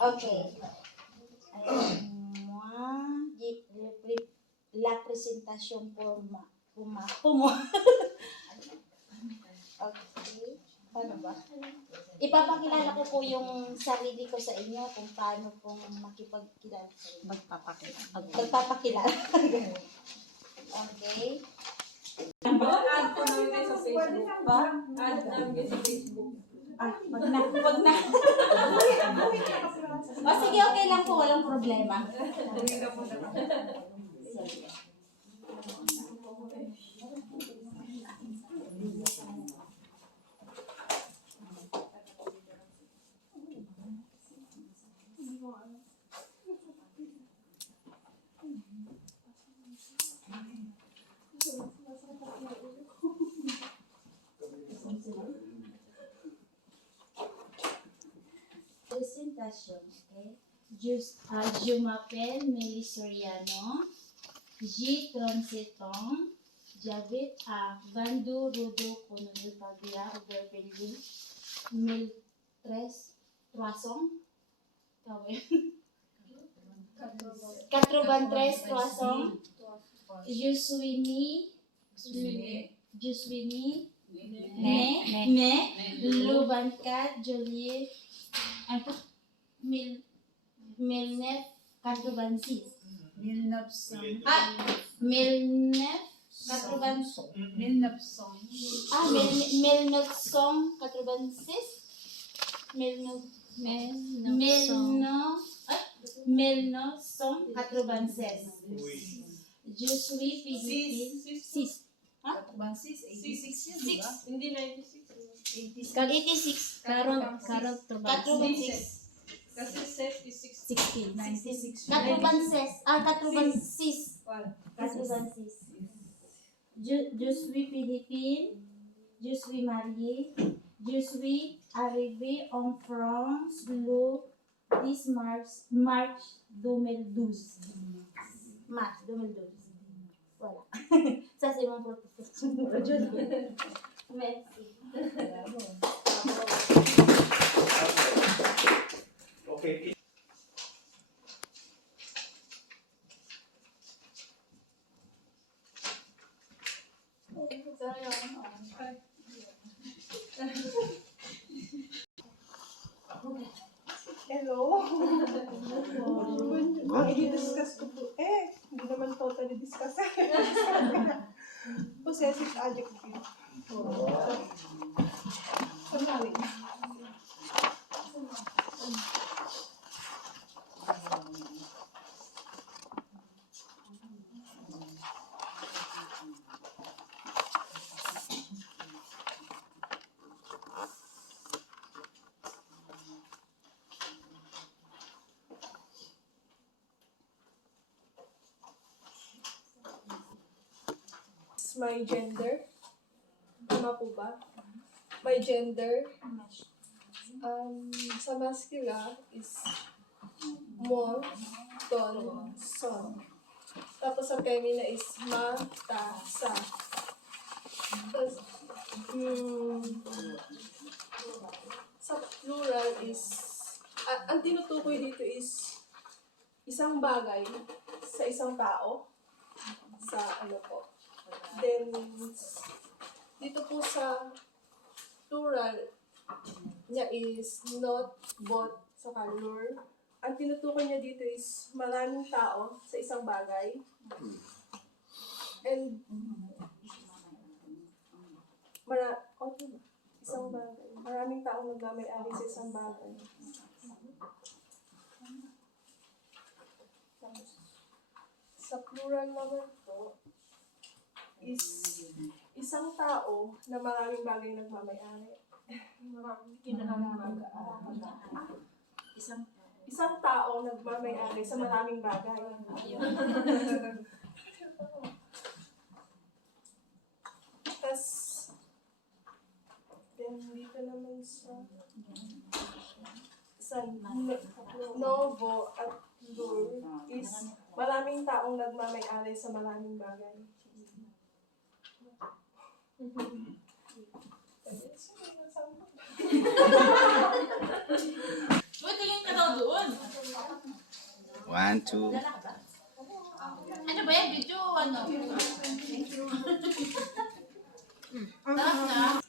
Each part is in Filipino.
Okay. La presentation pumo. Okay. Paano ba? Ipapakilala ko po yung sarili ko sa inyo kung paano pong makipagkilala sa inyo. Magpapakilala. Okay. Add ko namin sa Facebook. Add namin sa Facebook. Wag na. O sige, okay lang po. Walang problema. Presentation, okay? Je m'appelle Mélie Soriano. J'ai 37 ans. J'habite à 22 rue de Colonel Paglia, Aubervilliers, 1300. 93 300. Je suis né le 24 juillet 1986. 1986. Je suis Philippine. 86. Hindi 96. 86. Kasi set is 16. 96. 86. Je suis Philippine. Je suis mariée. Je suis arrivée en France le 10 mars 2012. Voilà. Ça, c'est mon professeur. Merci. Okay. Hello. Ang i-discuss ko po, hindi naman totally discuss. Possessive adjective. Kunwari. My gender. Tama po ba? My gender. Sa masculine is mon, ton, son. Tapos sa feminine is ma, ta, sa. Tapos, sa plural is, ang tinutukoy dito is isang bagay sa isang tao. Sa ano po. Then, dito po sa plural niya is not, both, saka lure. Ang tinutukoy niya dito is maraming tao sa isang bagay. And, isang bagay. Maraming taong nagmamay-ari sa isang bagay. Sa plural naman po, is isang tao na maraming bagay nagmamay-ari. Isang tao nagmamay-ari sa maraming bagay. Tapos, then dito naman sa novo at lure is maraming taong nagmamay-ari sa maraming bagay. Uy, tingin ka daw doon. 1, 2. Ano ba yan? Video, ano?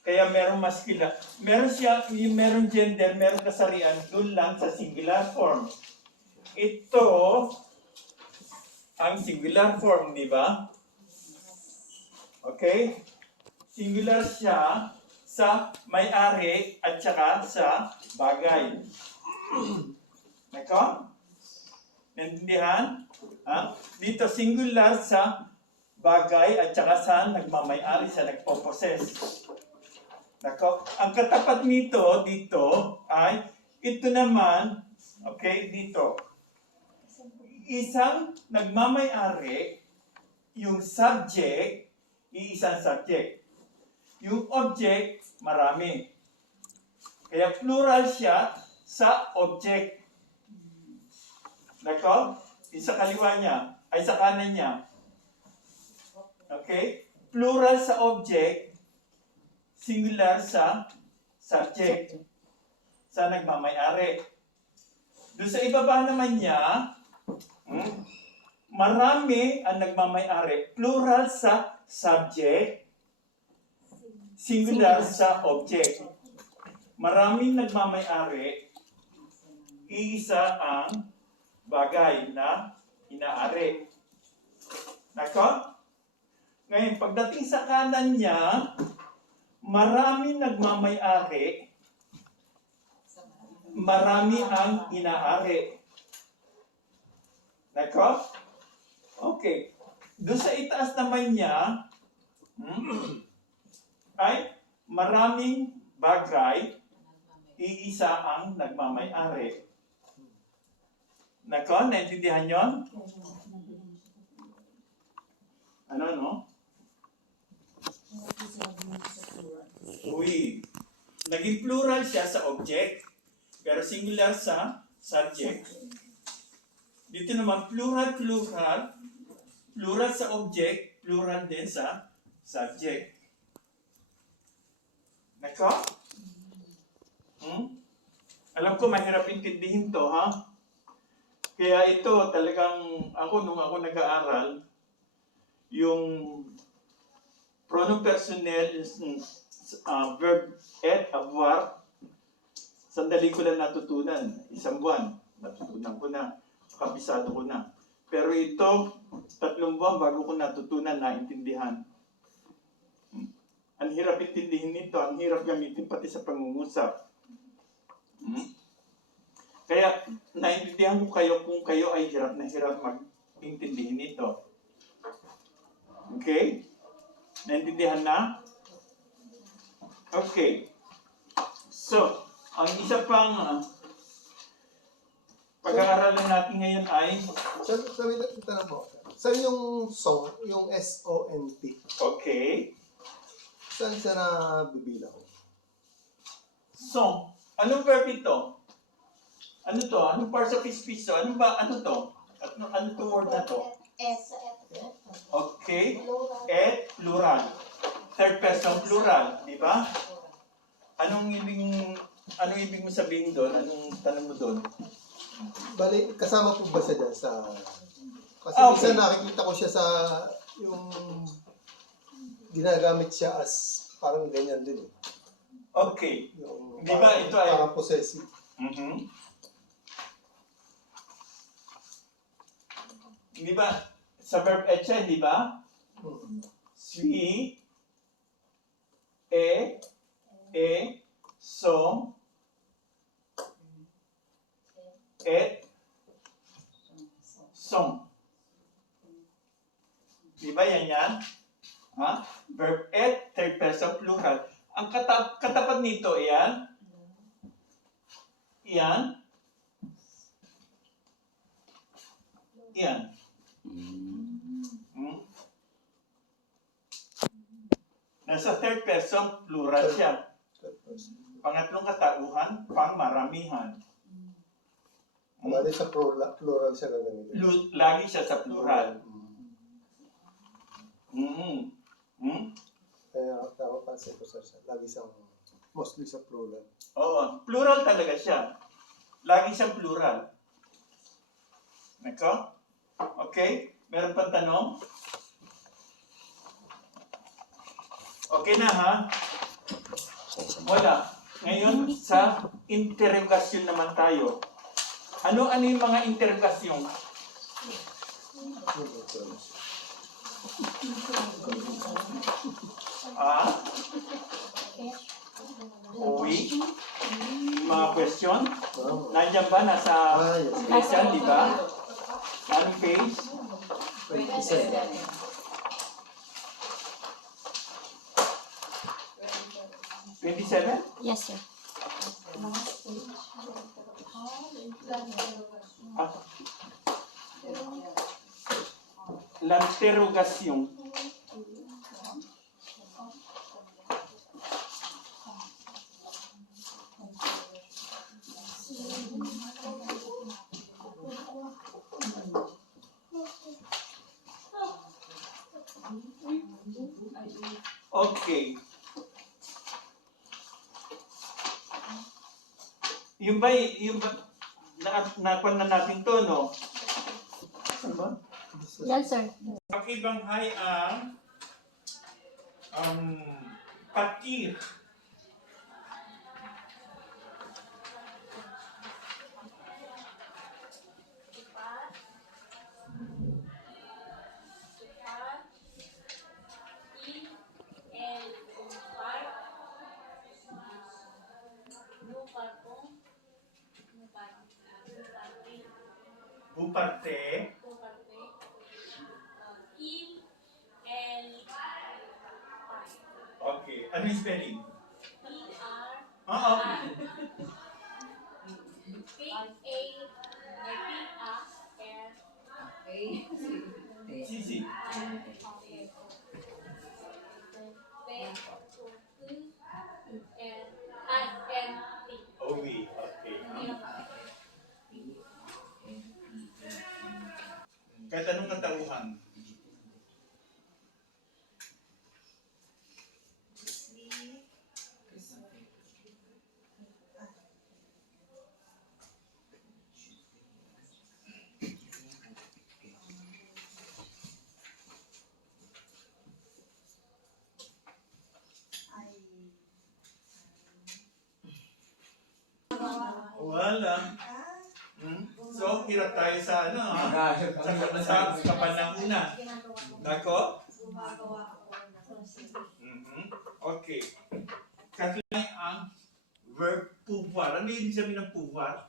Kaya meron masculine, meron siya, yung meron gender, meron kasarian doon lang sa singular form. Ito ang singular form, di ba? Okay? Singular siya sa may-ari at saka sa bagay. Nako? Naintindihan? Ha? Dito singular sa bagay at saka sa nagmamay-ari, sa nagpo-possess. Nako? Ang katapat nito dito ay ito naman, okay, dito. Isang nagmamay-ari, yung subject, iisang subject. Yung object, marami. Kaya plural siya sa object. Nako? Yung sa kaliwa niya, ay sa kanan niya. Okay? Plural sa object, singular sa subject. Sa nagmamay-ari. Doon sa ibaba naman niya, marami ang nagmamay-ari. Plural sa subject, singular sa object. Maraming nagmamay-ari, iisa ang bagay na inaari. Nako? Ngayon, pagdating sa kanan niya, maraming nagmamay-ari, marami ang inaari. Nako? Okay. Doon sa itaas naman niya, ay maraming bagay, iisa ang nagmamay-ari. Nako? Naintindihan yon? Ano, no? Uy. Naging plural siya sa object, pero singular sa subject. Dito naman, plural sa object, plural din sa subject. Nako? Alam ko, mahirap intindihin to, ha? Kaya ito, talagang, nung ako nag-aaral, yung pronoun personnel is verb et, avoir, sandali ko lang natutunan. Isang buwan, natutunan ko na. Kabisado ko na. Pero ito, 3 buwan bago ko natutunan, naintindihan. Ang hirap intindihin nito, ang hirap gamitin pati sa pangungusap. Kaya, naintindihan ko kayo kung kayo ay hirap na hirap mag-intindihin nito. Okay? Naintindihan na? Okay. So, ang isa pang pag-aaralan natin ngayon ay... Sabi na, tanong mo. Saan yung song, yung S-O-N-T? Okay. Saan siya nabibilang? So, anong verb ito? Ano to? Anong parts of speech to? Ano to? Ano to word na to? Okay. Et, plural. Third person plural, di ba? Anong ibig mo sabihin doon? Anong tanong mo doon? Bali, kasama po ba siya dyan sa... Kasi Okay. minsan nakikita ko siya sa... yung... ginagamit siya as parang ganyan din eh. Okay. Yung, Di ba ito ay... parang possessive. Di ba? Sa verb et siya, di ba? Suis, et, sont, et, sont. Di ba yan? Ha? Verb et, third person plural. Ang katapat nito, yan. Yan. Yan. Nasa third person, plural siya. Pangatlong katauhan, pangmaramihan. Bali sa plural siya gagamitin. Lagi siya sa plural. Kaya tama pa sa siya. Lagi siyang mostly sa plural. Oo, plural talaga siya. Lagi siyang plural. Nako? Okay? Meron pang tanong? Okay na ha? Wala. Ngayon sa interrogasyon naman tayo. Ano-ano yung mga interrogasyon? Ah? Uwi? Mga question? Nandiyan ba? Nasa page yan, di ba? Anong page? 27. 27? Yes, sir. Ah. L'interrogation. Okay. Yung ba, nakuha na natin to, no? Saan ba? Yes, sir. Pakibanghay ang patir. Buparte. Okay. Ano yung spelling? Oo. Sisi. Owi. Okay. Kahit anong katauhan. Wala. So, hirap tayo sa ano, ha? Sa kapanahuna. Nako? Okay. Kasi ang verb pouvoir. Ano yung sabihin ng pouvoir?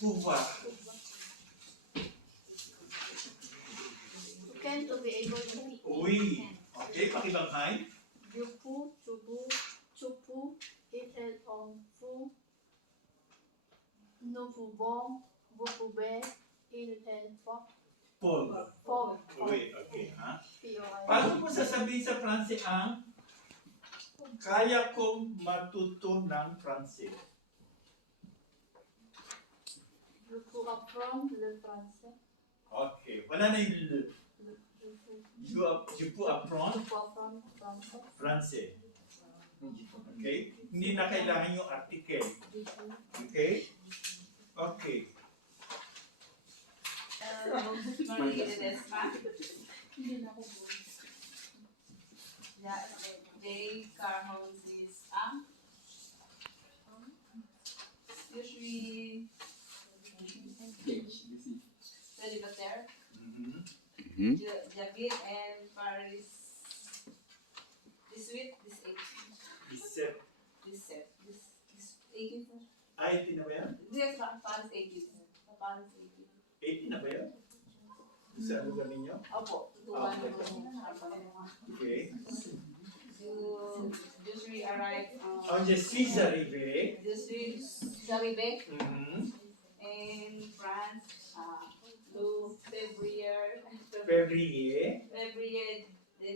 Pouvoir. Can to be able to Uy. Okay, pakibanghay. Jupu, chubu, chupu, itel on fu, no fubong, bupube, itel fo, Paul. fo, Uy, okay, ha? P-O-I. Paano mo sasabihin sa Franse ang kaya kong matuto ng Franse? Jupu apprend le français. Okay, wala na yung le. Je peux apprendre Jupu apprend français. Franse. Okay? Hindi na kailangan yung article. Okay? Okay. Usually célibataire, Mhm. David and Paris. This week, this 17. 18. Ay, 18 na ba yan? This Paris 18. Paris 18. 18 na ba yan? Sa lugar ninyo? Opo, tutukan ko. Okay. You usually arrive Oh, je suis arrivé. this week, Zaribe, Mhm. in France, to February, Février. then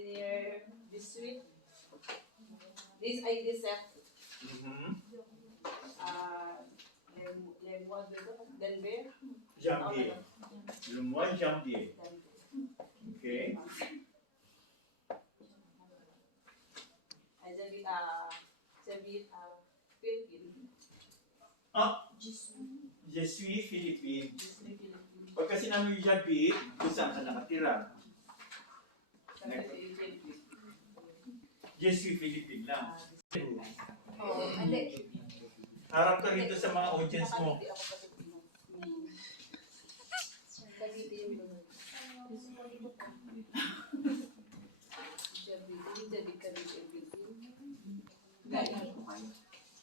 year, this week. This I deserve, Mhm. les mois de Denver. Janvier. Le mois janvier. Okay. J'habite Javid, Philippines. Je suis Philippine. Just the Philippines. Pagka sinabi yung Jabit, kung saan ka nakatira? Je suis Philippine lang. Oh, hindi. Harap ka rito sa mga audience mo. Nakangiti ako pati Pinoy. Cavite yung lugar. Javid ka rin everything.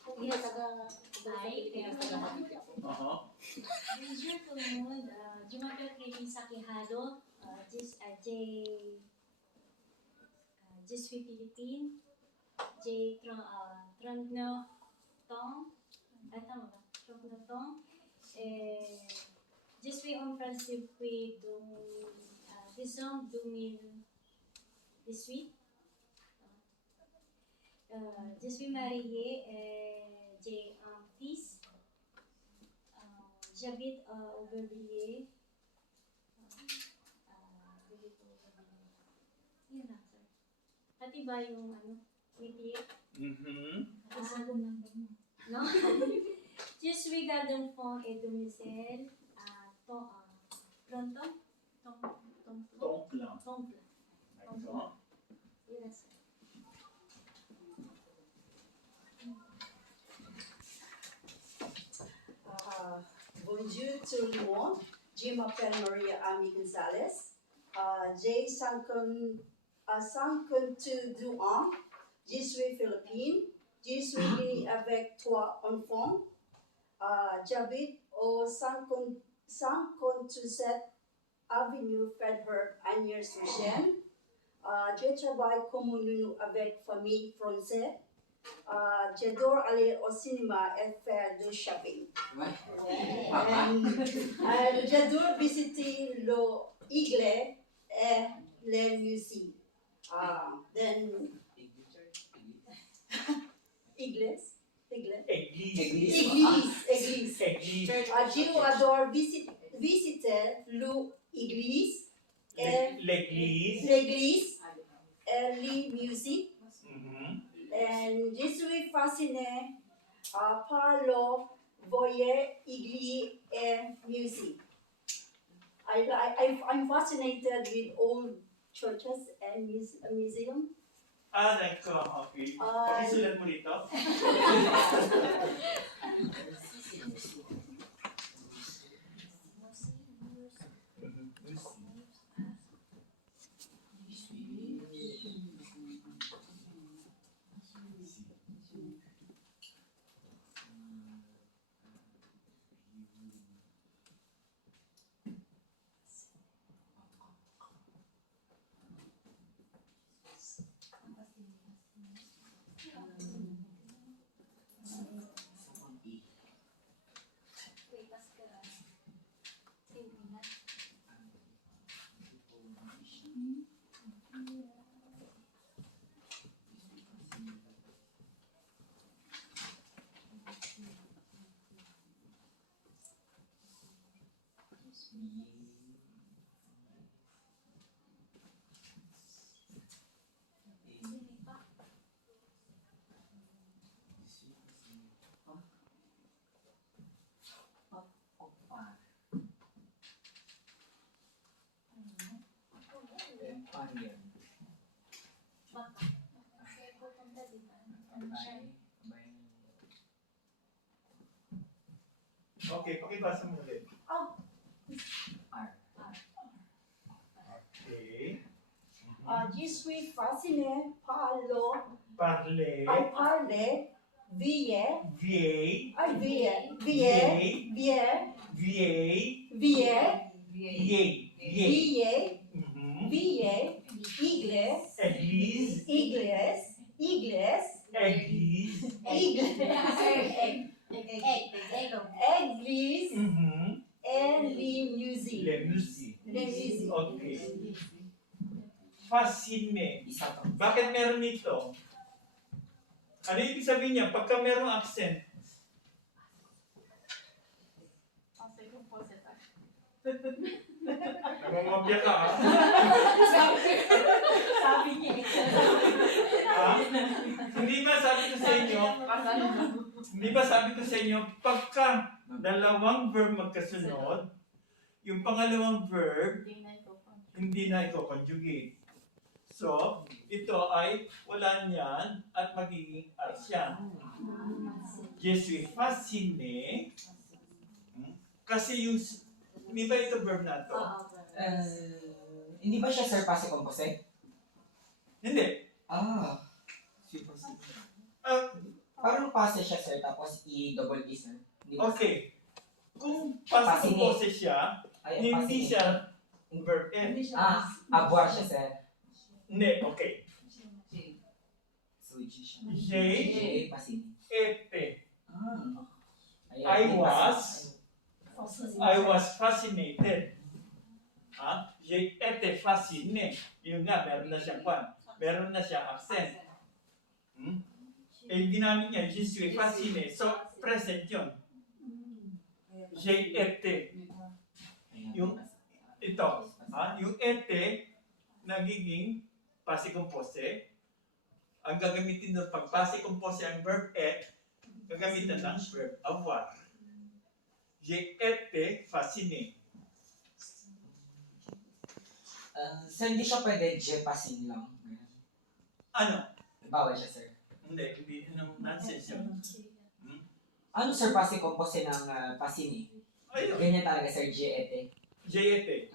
Hindi na taga Pilipinas, taga Cavite ako. Aha. Bonjour tout le monde. Je m'appelle Kevin Sakihado. Je suis philippine. J'ai 39 ans. Attends, 39 ans. Je suis en France depuis décembre 2018. Je suis mariée et j'ai un fils. J'habite à Aubervilliers. Yun lang, sir. Pati ba yung métier? Non? Je suis garde d'enfants et domicile à Pronto. Tong lang. Temple. Yun lang, sir. Bonjour tout le monde. Je m'appelle Maria Ami Gonzalez. J'ai 52 ans. Je suis philippine. Je suis née avec 3 enfants. J'habite au 57 avenue Fedhurst, Agnières-sur-Seine. Je travaille comme nounou avec famille française. J'adore aller au cinéma et faire du shopping. J'adore visiter l'église et les musées. Église. J'adore visiter l'église et les musées. Et je suis fascinée par le voyer église et music. I'm fascinated with old churches and museums. D'accord, okay. Pakisulat mo rito. Okay, pakibasa mo ulit. Okay. Je suis fascinée par le Parler. vieille Vieille. vieille Vieille. vieille Vieille. vieille Vieille. Vieille. vieille Mhm. vieille église Église. église église Église. église Mhm. et les musées. Les musiques. Les musées. Okay. Fascine. Bakit meron nito? Ano ibig sabihin niya? Pagka merong accent, namamabya ka, ha? Sabi niya. Ha? Hindi ba sabi ko sa inyo, Di ba sabi ko sa inyo, pagka dalawang verb magkasunod, yung pangalawang verb, hindi na i-conjugate. So, ito ay wala niyan at magiging are siya. Je suis fasciné. Kasi yung, di ba ito verb na to? Hindi ba siya sir passive composite? Hindi. Super sir. Ah, Parang passive siya sir, tapos i-double E sir. Hindi ba, okay. Kung passive Fascinate. composite siya, Ay, hindi fascinate. siya verb N. Avoir siya sir. Hindi, okay. So, G siya. J, J, fascinate. ete. Ayan, I was fascinated. J'ai été fasciné. Yun nga, meron na siyang kwan. Meron na siyang accent. Eh, ginamit niya, je suis fasciné. So, present yun. J'ai été. Yung, ito. Yung été, nagiging passive composite. Ang gagamitin ng pag passive composite ang verb et, gagamitan ng verb avoir. J'ai été fasciné. Sir, hindi siya pwede J passing lang. Ano? Bawal siya sir. Hindi nonsense yun. Ano sir passive composite ng pasini? Ayun, Ganyan talaga sir, J, ete. j'ai été.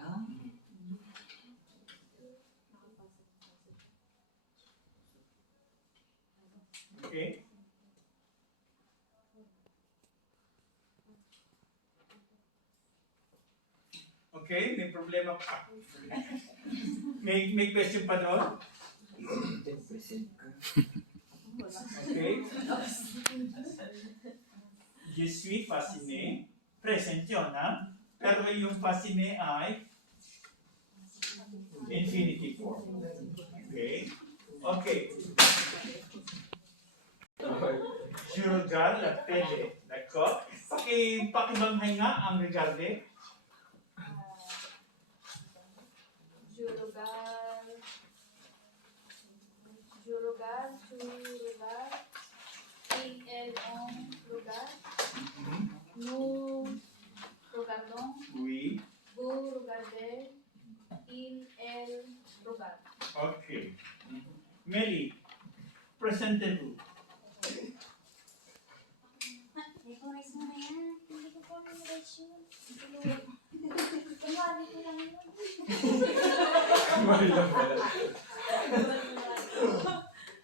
Okay? Okay, may problema pa. May question pa doon? Okay. Je suis fasciné. Present yun, ha? Pero yung fasciné ay infinitive form. Okay? Okay. Je regarde la télé. D'accord? Pakibanghay nga ang regarde. Je regarde, tu regardes, il, on regarde, nous regardons, Oui. vous regardez, il, elle regarde. Okay. Mary, presentez-vous. Memorize mo na yan. Hindi ko po memorize yun. Kunwari ko lang yun.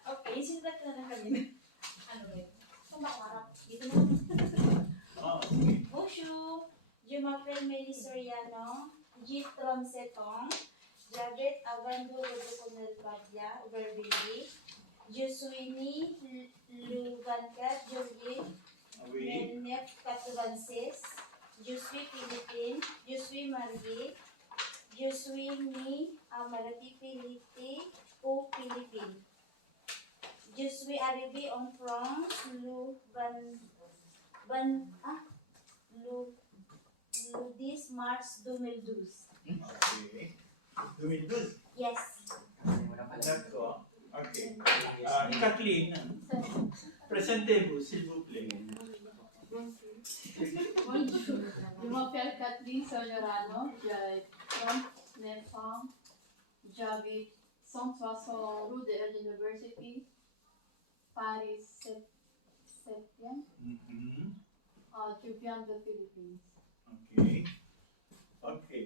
Okay, sinulat ko na lang kanina. Ano ba yun? Kung makawarap, dito na. Sige. Bonjour, je m'appelle Mélie Soriano, j'ai 37 ans, j'habite à Bandung, Badia, Verbier. Je suis née le 24 janvier Oui. 1986. Je suis philippine, je suis mariée. Je suis née à Malaki, Philippines, aux Philippines. Je suis arrivée en France le 10 mars 2012. Okay. 2012. Yes. D'accord. Okay. Kathleen, presentez-vous, s'il vous plaît. Bonjour, je m'appelle Catherine Solerano, j'ai 39 ans, j'habite 160 rue de l'Université, Paris 7e, je viens de Philippines. Okay. Okay.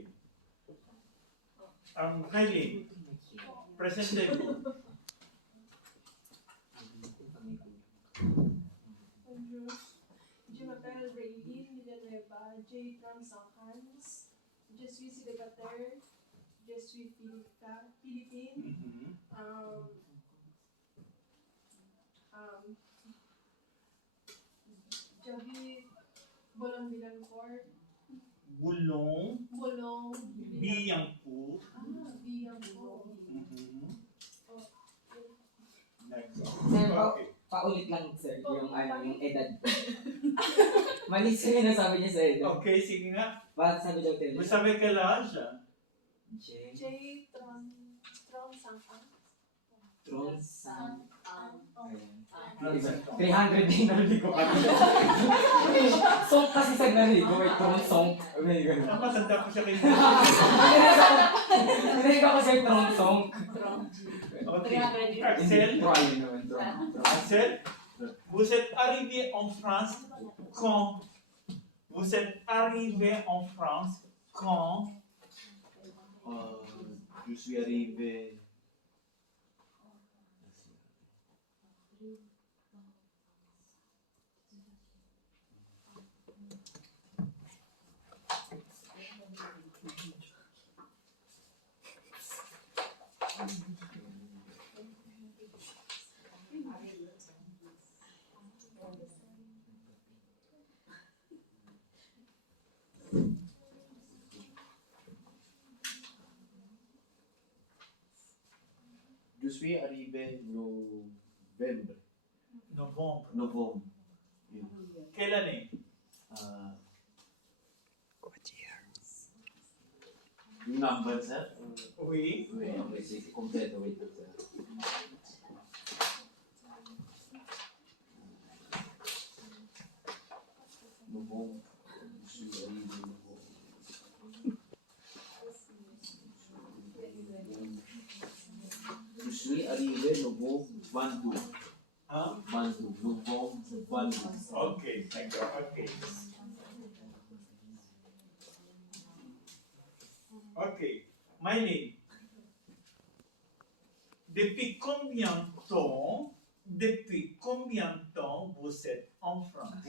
Kylie, presentez-vous. Bonjour. Je m'appelle Raylene Villanueva, j'ai 35 ans. Je suis célibataire. Je suis philippine. J'habite Bolong-Bilangcourt. Bulong, Bilangcourt. Bilangcourt. Sir, Okay. paulit lang sir, yung yung edad. Mali sir yung nasabi niya sa edad. Okay, sige nga. Bakit sabi daw tell Vous savez quel âge? J, J'ai 35 ans. Tronsan. Ayan. 300 din narinig ko kanina. Song kasi sa narinig ko, may tong song. May ganun. Ang matanda ko siya kayo. Narinig ako sa tong song. Okay. Axel, Try naman, try. Axel, vous êtes arrivé en France quand? Vous êtes arrivé en France quand? Je suis arrivé. Je suis arrivé novembre. Novembre. Novembre. Quelle année? Number, sir? Oui. Wait, okay, sige, kompleto, wait lang, sir. Novembre. Je suis arrivé novembre 22. Hein? 22. Novembre 22. Ok, d'accord, ok. Ok, Maïline, depuis combien de temps vous êtes en France?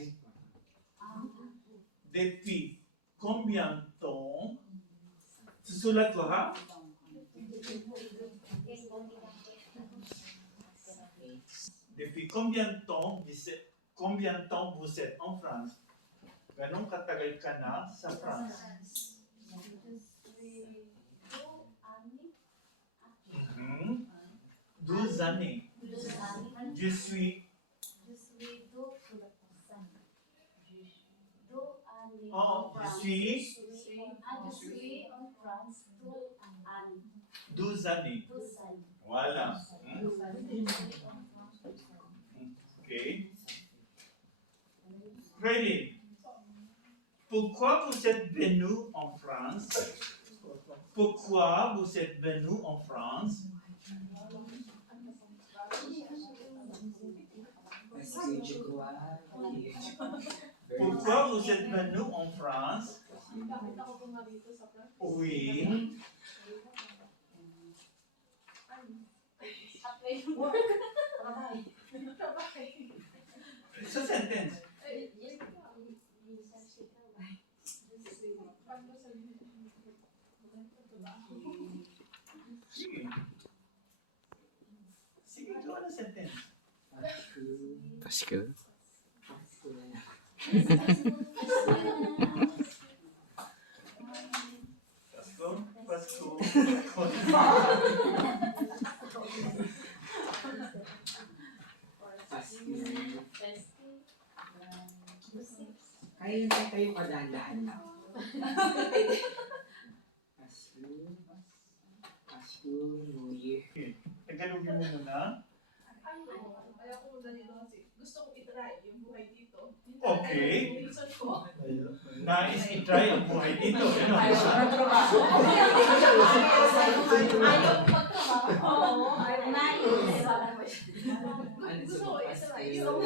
Depuis combien de temps? Susulat ko ha? Depuis combien de temps vous êtes en France? Ganong katagal ka na sa France? Mhm. 12 années. Je suis. Oh, je suis 12 années. Voilà. Ok. Réline, pourquoi vous êtes venu en France? Pourquoi vous êtes venu en France? Pourquoi vous êtes venu en France? Oui. Sa sentence. Sige. Sige, gawa na sentence. Pasko. Pasko. Kaya na kayo kadahan lang. Pasko, New Year. Tagalogin mo muna. Ayaw ko muna dito kasi gusto kong itry yung buhay dito. Okay. Yung reason ko. Nais i-try ang buhay dito. Ano? Gusto ko itry yung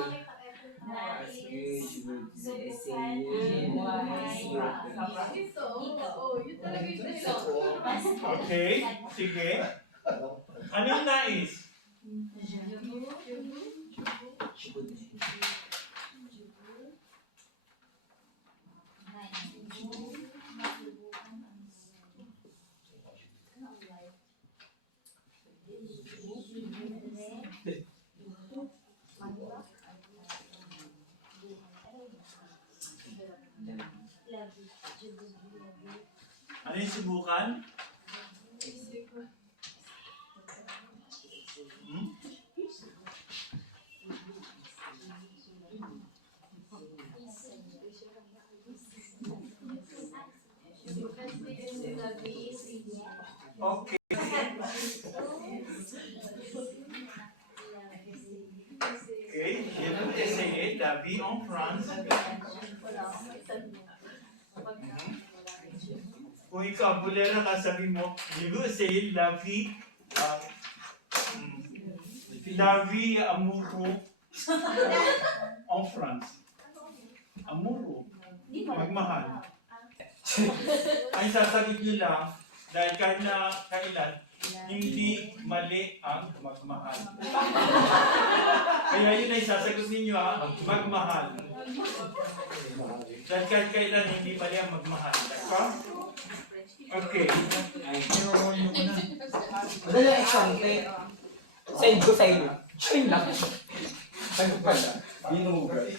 dito. Oo, yun talaga yung dahilan ko. Okay, sige. Anong nais? Ano yung subukan? Hmm? Okay. la vie en France. Kung ikaw, bulera ka, sabi mo, je veux essayer la vie amoureux en France. Amoureux. Magmahal. Ang sasagot nyo lang, dahil kahit na kailan, hindi mali ang magmahal. Kaya yun ay sasagot ninyo magmahal. Dahil kahit kailan, hindi mali ang magmahal. Daka? Okay. Madali ang eksante. Send ko sa inyo. Join lang. Ano pala? Binuhugas.